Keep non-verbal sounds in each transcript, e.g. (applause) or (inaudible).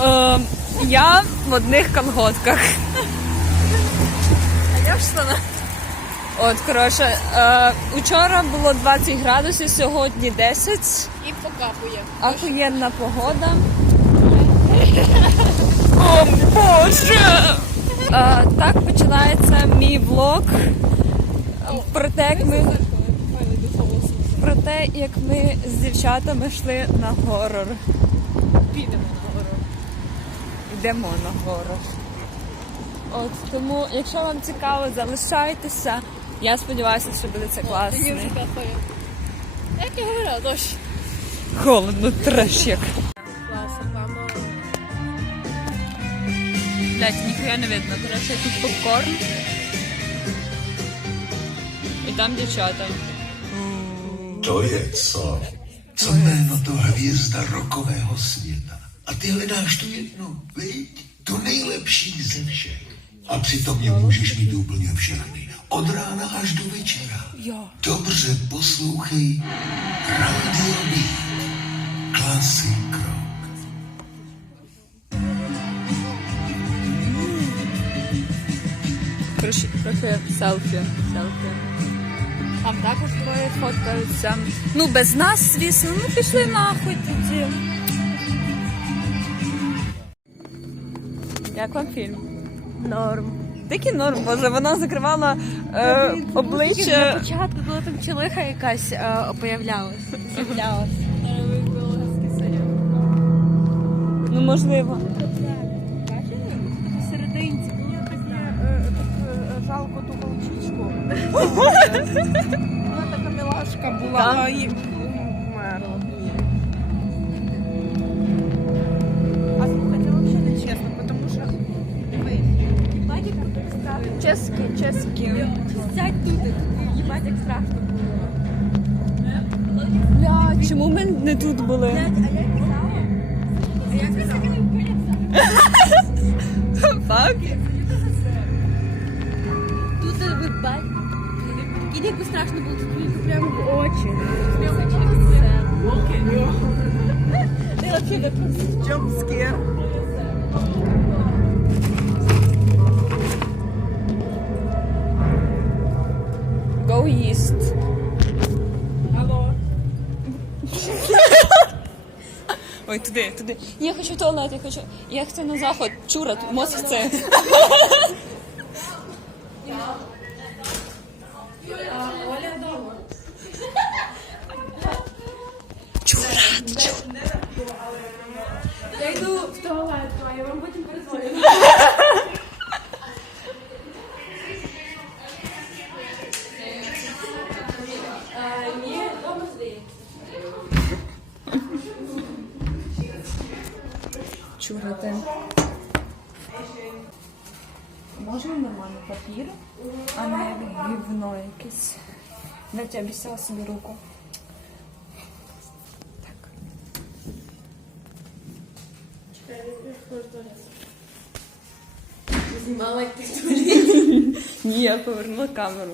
Е, я в одних колготках. А я в штанах. От, коротше, е, учора було 20 градусів, сьогодні 10. І покапує. Ахуєнна погода. (laughs) О Боже! Е, так починається мій влог про те, як ми, про те, як ми з дівчатами йшли на горор. Підемо. Йдемо на горор. От тому, якщо вам цікаво, залишайтеся. Я сподіваюся, що буде це класно. Як я говорила, дощ. Холодно, треш як. Блять, ніхуя не видно. Короче, тут попкорн. І там дівчата. To je co? Co jméno to hvězda rokového světa. A ty hledáš tu jednu, viď? Tu nejlepší ze všech. A přitom mě můžeš mít úplně všechny. Od rána až do večera. Jo. Dobře poslouchej. Radio B. Classic rock. Короче, трохи селфі. Селфі. Там також двоє фоткаються. Ну, без нас, звісно. Ну, пішли нахуй тоді. Як вам фільм? Норм. Дикий норм, боже, вона закривала е, На обличчя. початку, коли там чолиха якась е, появлялась. З'являлась. Ну, можливо. Серединці. Мені якось жалко ту волчичку. (laughs) Вона така милашка була, страшно. Чески. Сядь тут, їбать, як страшно було. Бля, чому ми не тут були? А я казала? Фак? Тут ви бать. Прикинь, як страшно було, тут прямо в очі. Ти вообще як джампскер. Go Ой, туди, туди. Я хочу в туалет, я хочу. Я хочу на заход. Чура, мозг це. Чура. Можна нормально папір, а не гівно якесь. Я обіцяла собі руку. Так. Знімала, як ти Ні, я повернула камеру.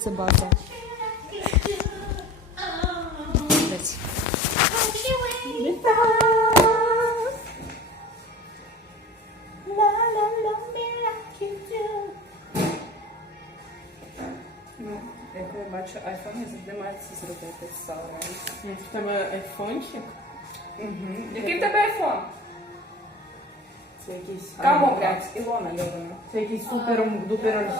Це база. Ну, як я бачу я завжди це зробити. Ну, В тебе айфончик? Який в тебе iPhone? Це якийсь. Кому, блядь, Ілона Йована. Це якийсь супер дупер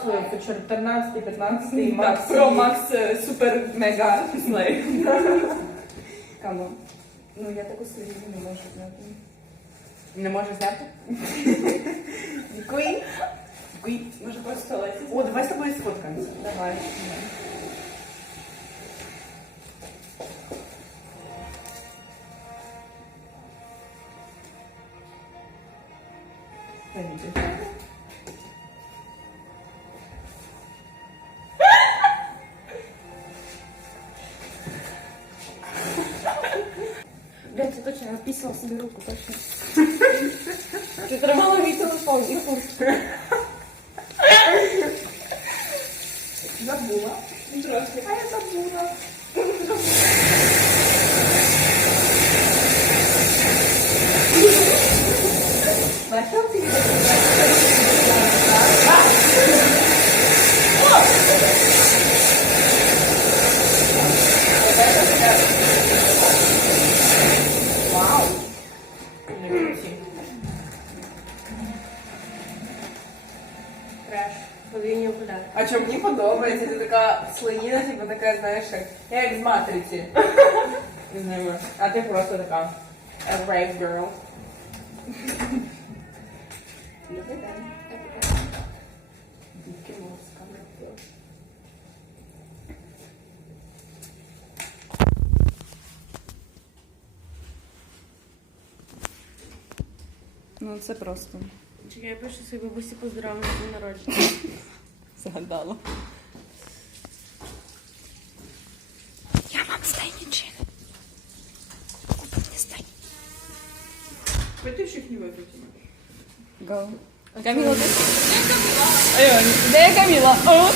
14, 15 Так, Макс. Pro Max е, Super Mega слей. (laughs) Кому? Ну, я таку серію не можу зняти. Не можу зняти? Дякую. Дякую. Може просто туалеті? О, давай з тобою сфоткаємося. Давай. Точно себе руку, точно. (laughs) Ти тримала мій телефон і куртку. Забула. Трошки. А я забула. Бачила ти? Вау. Треш. Подвійні окуляри. А що мені подобається, ти така слоніна, типу така, знаєш, як, я як з матриці. (laughs) А ти просто така a brave girl. Ну це просто Чекай, я пишу своїй бабусі поздравлення з днем народження. загадало. Я вам стайні чин. Купи мені стайні. Пойди не виключимо. Go. Каміла, ти? Ой, де Каміла? О!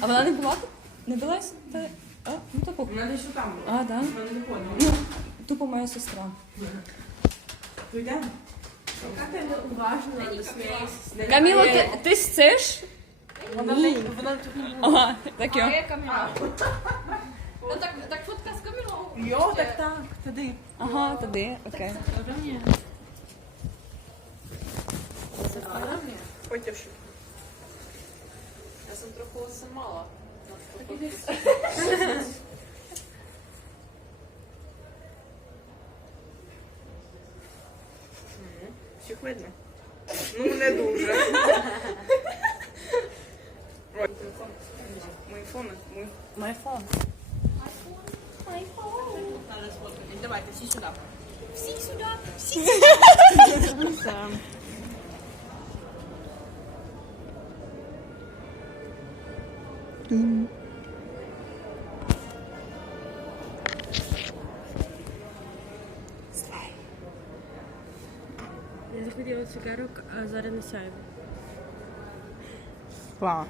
А вона не була тут? Не билась? Та... А, ну тупо. Вона десь там була. А, да? Вона не виходила. Ну, тупо моя сестра. Йдемо? Яка ти не смієшся. Каміла, ти, ти сциш? Вона не вона тут не Ага, так йо. Каміла. Ну так, так фотка. Йо, так так, туди. Ага, туди, окей. Пойдем ще. Я сам трохи осимала. Всіх видно? Ну, не дуже. Мої фони. Мой фон. Мой фон. Май фон. Давайте, всі сюди. Я захотіла цукерок, а зараз не сяю. Вау.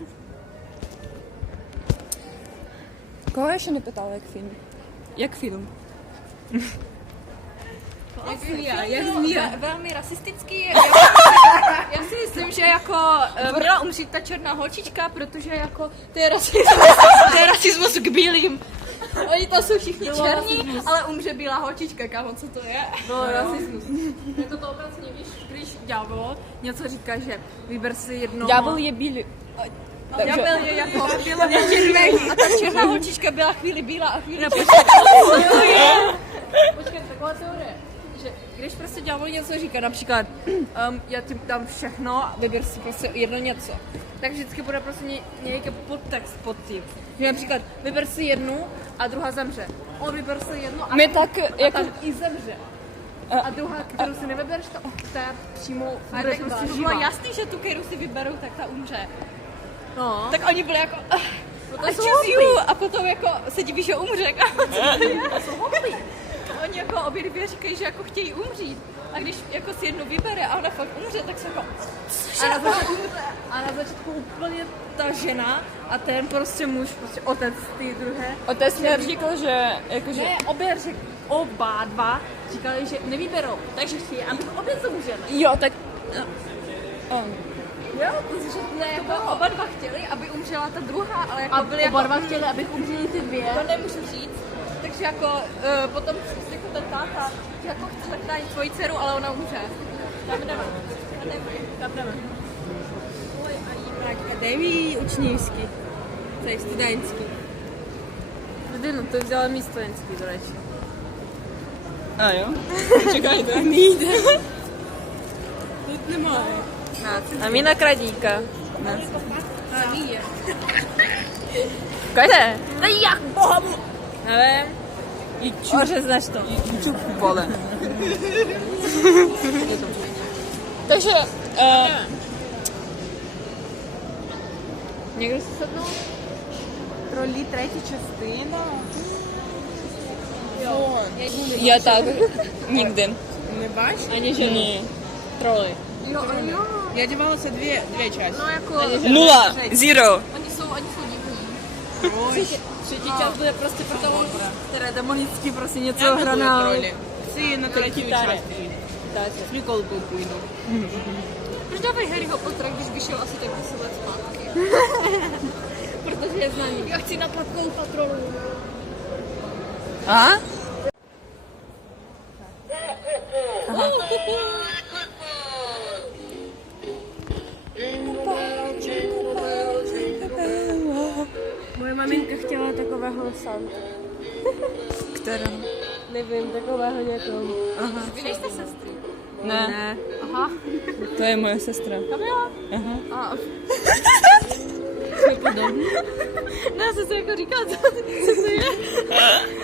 Кого я ще не питала, як фільм? Як фільм? Jak Mia. Vlastně velmi rasistický. (laughs) Já, já si myslím, že jako eh, měla umřít ta černá holčička, protože jako to je rasismus, to je rasismus k bílým. Oni to jsou všichni černí, rasismus. ale umře bílá holčička, kámo, co to je? To no, rasismus. Je to to obecně, víš, když ďábel něco říká, že vyber si jedno... Ďábel je bílý. Ďábel je jako bylo. A ta černá holčička byla chvíli bílá a chvíli... No, Počkej, taková teorie. Že když prostě ďábel něco říká, například um, já ti dám všechno a vyber si prostě jedno něco, tak vždycky bude prostě ně, nějaký podtext pod tím. Že například vyber si jednu a druhá zemře. On vyber si jedno a, My tak, a jako... tam i zemře. A druhá, kterou si nevybereš, to ta přímo bude tak prostě bylo jasný, že tu, kterou si vyberou, tak ta umře. No. Tak oni byli jako, "Ah, to I jsou choose you, a potom jako se diví, že umře. kámo, co to je? Oni jako obě dvě říkají, že jako chtějí umřít. A když jako si jednu vybere a ona fakt umře, tak se jako, A na, začátku, a na začátku úplně ta žena a ten prostě muž, prostě otec ty druhé. Otec mě říkal, že jakože... Ne, obě řek, oba dva říkali, že nevyberou, takže chtějí, aby obě zemřeli. Jo, tak... no. On. Jo, protože ne, jako oba dva chtěli, aby umřela ta druhá, ale jako a byli oba jako, dva chtěli, abych umřeli ty dvě. to nemůžu říct. Takže jako uh, potom jako ten táta, že jako chce zachránit svoji dceru, ale ona umře. Tam jdeme. Tam jdeme. Tam jdeme. Oj, a jí mrak. Akademii učňівській. Цей студентський. Людину, ти взяла мій студентський, до речі. А, jo? Чекайте. Тут немає. Аміна крадійка. Каже? Та як богом? Але І Може знаєш що. чуп поле. Takže, uh, Někdo se sednul? Тролі третя частина. Я так нігде. Не бачиш? Ані жені. Ні. Троли. Я одевалася дві, дві частини. jako... Нула. Зіро. Що дитя буде просто прикалувати. Треба монітські просто не цього гранали. Всі на третій частині. Прикол був буйно. Причавай ну, Гарріго Поттера, якби ж більше вас і так висила спати. (laughs) Просто ж я знаю. Я хочу на прокол патрулю. А? Santu. Kterou? Nevím, takového někoho. Vy nejste sestry. Не. Ne. Aha. To je moje sestra. Kamila? Aha. A, ne, já jsem si jako říkala, co, co to je.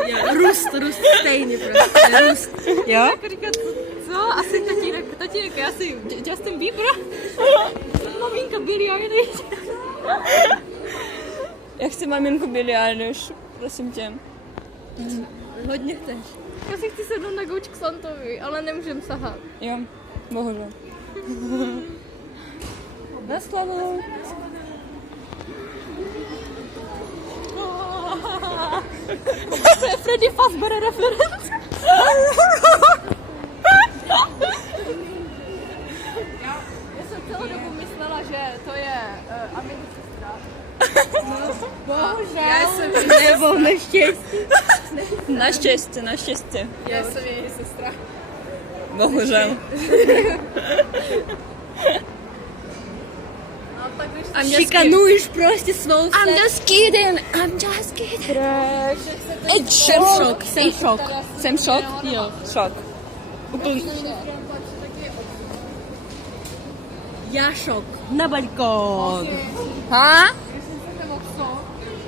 Jo, růst, růst stejný prostě. Růst. Jo? Jako říkat, co? Asi tatínek, tatínek, já asi Justin Bieber. Maminka Billie Eilish. Já chci maminku Billie Eilish, prosím tě. Hodně chceš. Já si chci sednout na gauč k Santovi, ale nemůžem sahat. Jo, bohužel. Na slavu. To je Freddy Fazbear reference. Já jsem celou dobu myslela, že to je uh, Amina sestra. Я був на щастя. На щастя, на щастя. Я собі її сестра. Богу жаль. Шикануєш просто слово. I'm just kidding. I'm just kidding. Ей, Сем шок. Сем шок. Сем шок. Шок. Я шок. На балкон. А?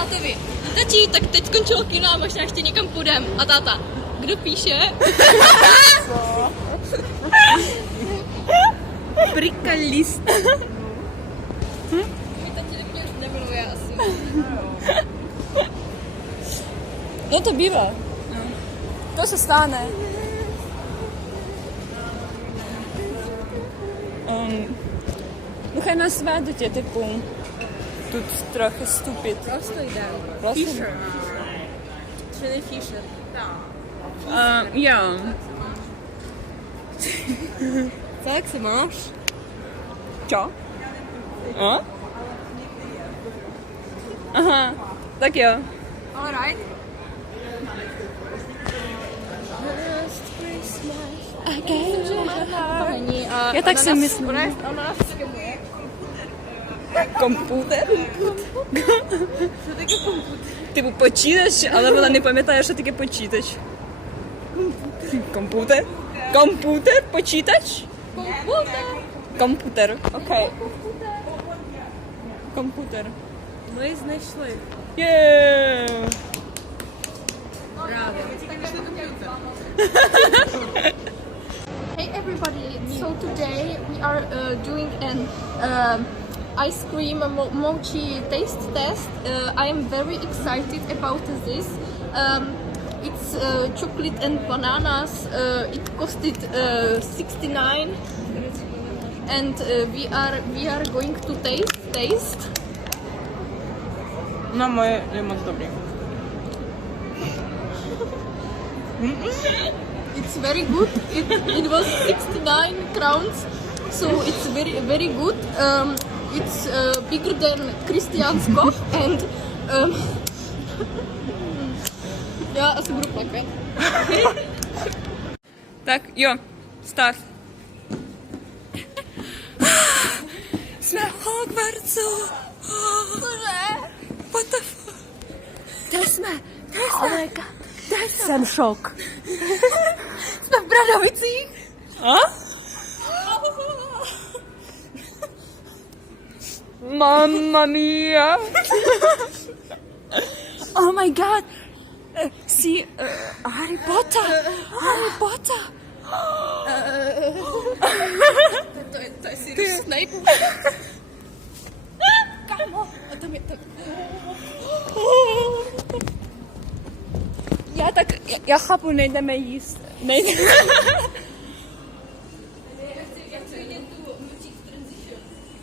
děláte vy? Tati, tak teď skončilo kino a možná ještě někam půjdem. A táta, kdo píše? (laughs) Prikalist. Hm? Asi. No to bývá. To se stane. Um, no chaj nás tě, typu. тут трохи ступить. Просто jdem. Просто... Fisher. Čili Fisher. А, я. Co, jak se máš? Čo? A? Aha, tak jo. Alright. Není a Já tak si ananas- myslím. Ona, je- ona nás skemuje. Комп'ютер. Типу почитач, але вона не пам'ятає, що таке почитач. Комп'ютер. Комп'ютер? Почитач? Комп'ютер. Комп'ютер. Окей. Комп'ютер. Ми знайшли. Є. Браво. Hey everybody, so today we are uh, doing an um ice cream mo- mochi taste test. Uh, I am very excited about this. Um, it's uh, chocolate and bananas. Uh, it costed uh, 69 and uh, we are we are going to taste taste. На моє лимон добрі. It's very good. It, it was 69 crowns, so it's very very good. Um, it's uh, bigger than Christian's Koch and um, (laughs) já asi budu plakat. (laughs) Так, йо, старт. Jsme v Hogwartsu. What the fuck? Kde jsme? Kde jsme? Oh my god. Jsem šok. Mamma mia! (laughs) oh my god! See, zie, uh, Harry Potter! Harry Potter! To is serious Snape? Kamo! Tam je tak... Ja tak... Ja chápu, nejdeme jíst. Nejdeme...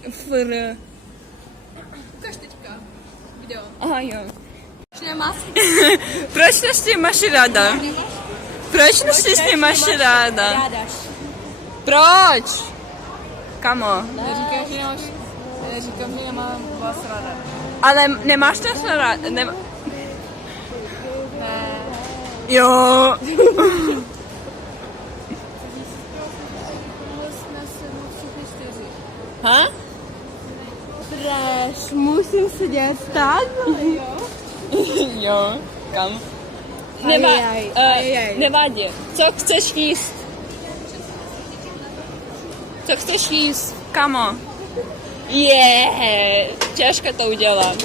For... Uh... Video. Aha, jo. Nemá Proč nás (laughs) ty máš ráda? Proč nás ty máš ráda? rádaš. Proč? Kamo. Neříkáš, že nemáš, neříkám, že nemám vás ráda. Ale nemáš nás ráda? Nem... Jo. (laughs) Jsme se všichni čtyři. Ha? Trash, musím sedět tak? (laughs) Jo. Kam? Nevá, uh, ajajaj. nevadí. Co chceš jíst? Co chceš jíst? Kamo? Yeah, těžko to udělat.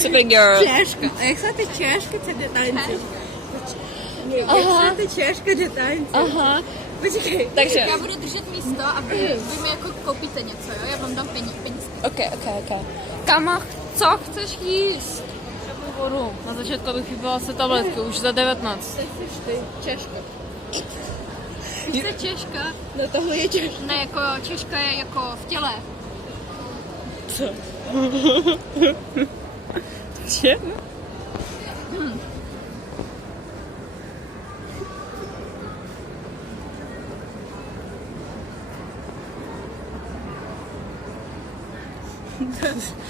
Super girl. Češka. A jak se ty češky jde tanci? Jak se ty jde tanci? Aha. Počkej. Takže, Já budu držet místo a vy, vy mi jako koupíte něco, jo? Já vám dám peníze. Ok, ok, ok. Kamo, co chceš jíst? Vodu. Na začátku bych vypila se tabletky, už za 19. Češka. Jste Češka? No tohle je češka. Ne, jako Češka je jako v těle. Že? (laughs) To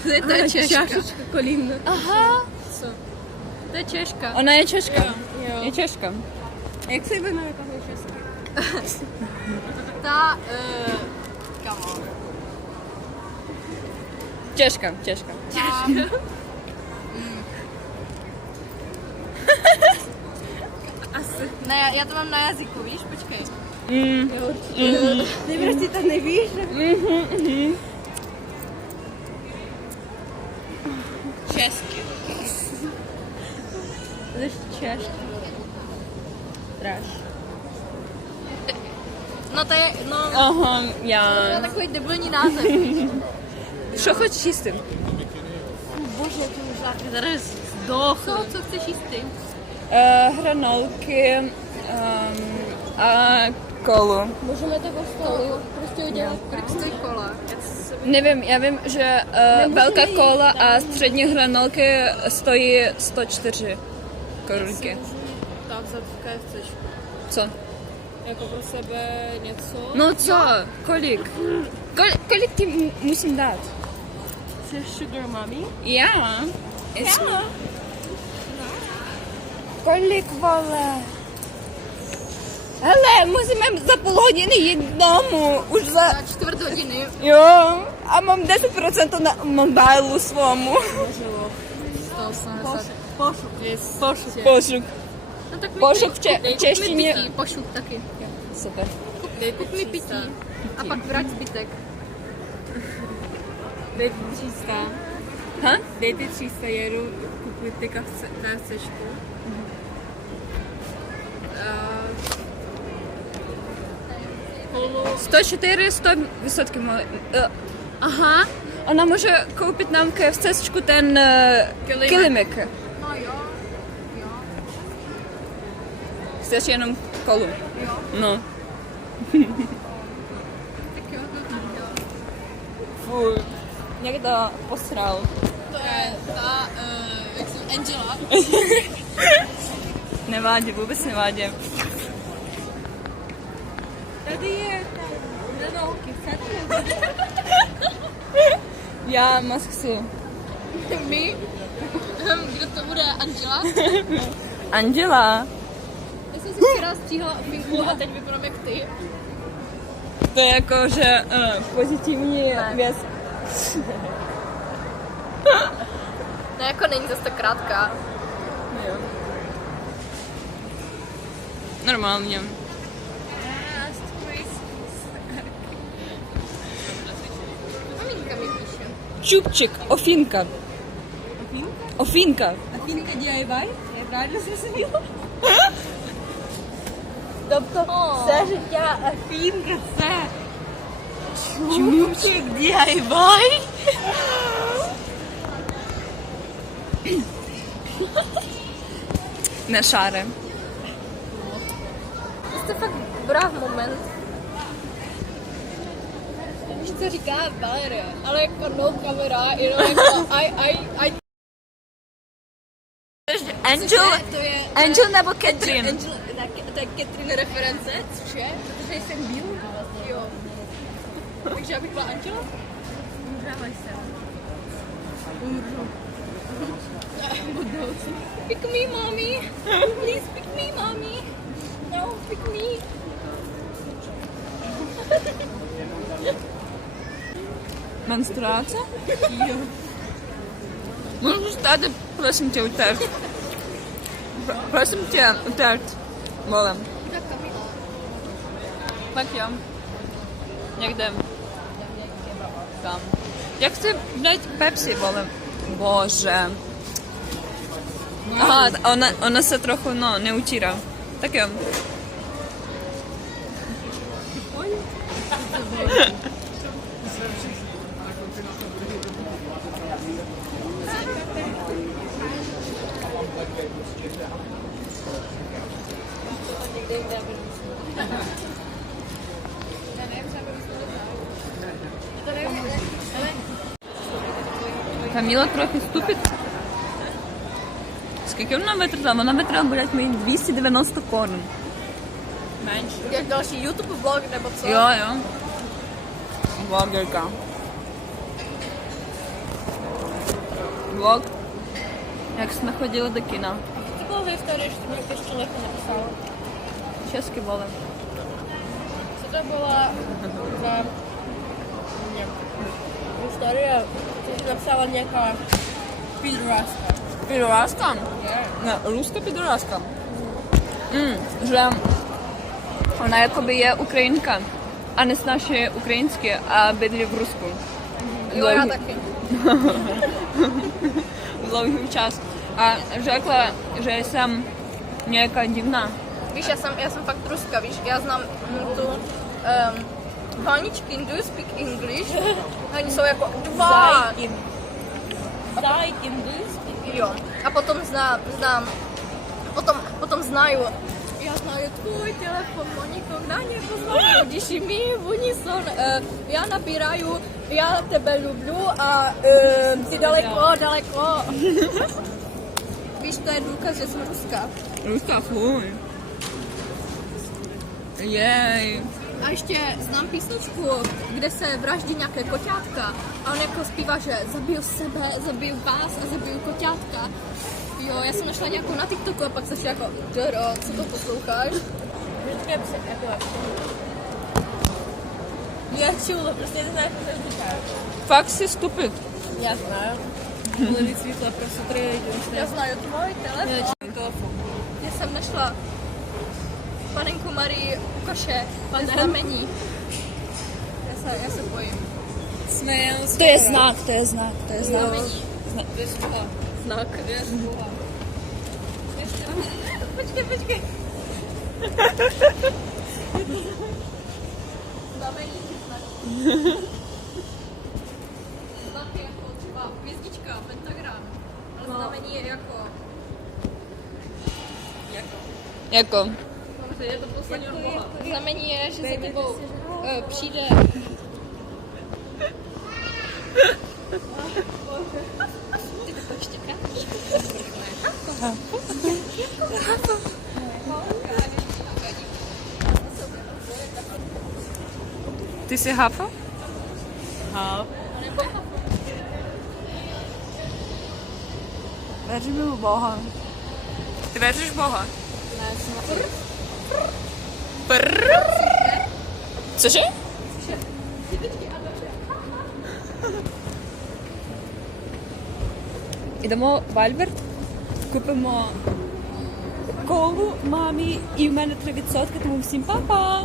Це та чешка. Чашечка колінна. Ага. Це чешка. Вона є чешка. Є чешка. Як це вино якого чешки? (laughs) Та е, камон. Чешка, чешка. Чешка. Не, я то вам на язику, видиш, почекай. Не прості, та не віжу. češ. Trash. No to je, no... Aha, já... To je takový debilní název. Šo chceš jíst? Bože, to už základ. Tady zdoch. Co, co chceš jíst ty? Uh, hranolky um, a kolu. Můžeme takovou kolu prostě udělat. No. Kolik kola? Nevím, já vím, že uh, velká kola a střední hranolky stojí 104. Korunky. Tak za KFC. Co? Jako pro sebe něco. No co? Kolik? Kol, kolik ti musím dát? Chceš sugar mommy? Já? Jasno. Kolik, vole? Hele, musíme za půl hodiny jít domů. Už za... Za čtvrt hodiny. Jo, a mám 10% na mobilu svému. 180. Pošuk. Yes. Pošuk. Pošuk. No tak mi Pošuk v če- kup mi češtině- pití, pošuk taky. Super. Kup mi pití. A pak vrať zbytek. Dej 300. Ha? Dej ty 300, jedu koupit ty KFCčku. Kolu 104, 100 відсотків. мо- е, Ага. Вона може купити нам КФЦ-шку ten е, Килимик. килимик. Chceš jenom kolu? Jo. No. Tak jo, to tak jo. Fuj. Někdo posral. To je ta, uh, jak jsem, Angela. (laughs) Nevádí, vůbec nevádí. Tady je hranolky, chcete? Já chci. My. Hm, Kdo to bude? Angela? Angela. я стігла виплатить відпромігти. То як вже а, позитивні вес. No jako není zase tak krátká. Jo. Normálně. Чупчик, офінка. Офінка? Офінка. Офінка DIY? Я правильно зрозуміла? Тобто все життя Афінка це чубчик DIY? Не шари. Jste fakt brav moment. Víš, co říká Valeria, ale jako no kamera, jenom jako I, I, I... Angel, To je... Angel nebo Catherine? Angel, hashtag Catherine reference, což je, protože jsem bílá. Jo. Takže já bych byla Angela? Umřela jsem. Umřu. pick me, mommy. Please pick me, mommy. No, pick me. Menstruace? Jo. Můžu stát, prosím tě, utéct. Prosím tě, utéct. Волем. Так я. Як де? Там. Як це, блядь, пепсі волем? Боже. Ага, вона, вона все трохи, ну, не утіра. Таке. Міла трохи ступить. Скільки вона витратила? Вона витратила, блядь, мої 290 корм. Менше. Як наші ютуб блоги не бо Йо-йо. Блогерка. Блог. Як ми ходили до кіна. Ти блоги історії, що мені якась чоловіка написала. Чески були. Це була за... Ні. Історія написала ніяка підраска. Підраска? Yeah. Руська підраска. Mm, Вже вона якоби є українка, а не з нашої українські, а бидлі в руску. Mm -hmm. Довгий час. А Жекла вже сам ніяка дивна. Віж, я сам, я сам факт руска, віж, я знам ту... Эм, Paniczki, do you speak English? (laughs) Oni są jako dwa. Zajkin. Zajkin, do you speak Jo. A potem zna, znam, potem, potem znają. Ja znaju twój telefon, no nikogo nie poznałem. Dziś mi w unison. E, ja nabieraju, ja tebe lubię, a e, ty daleko, daleko. (laughs) Wiesz, to jest Lukas, jest ruska. Ruska, fuj. Jej. A ještě znám písničku, kde se vraždí nějaké koťátka a on jako zpívá, že zabiju sebe, zabiju vás a zabiju koťátka. Jo, já jsem našla nějakou na TikToku a pak se jako, Doro, co to posloucháš? Já čula, prostě neznáš, co to říká. Fakt si stupid. Já znám. Mluví světla, prostě tady Já znaju tvoj telefon. Já jsem našla panenku Marii u koše, pan znamení. Já se, já se bojím. Smejl To je znak, to je znak, to je znak. Znamení. Znak. Počkej, počkej. Znamení. znak. Znak je jako třeba hvězdička, pentagram. Ale znamení je jako... Jako? Znamení je, že za tebou uh, přijde... Ty to počtěkáš? Ty jsi hafa? Věřím v Boha. Ty věříš v Boha? Prr. Cože? Ідемо в Альберт, купимо колу мамі, і в мене 3%, тому всім па-па!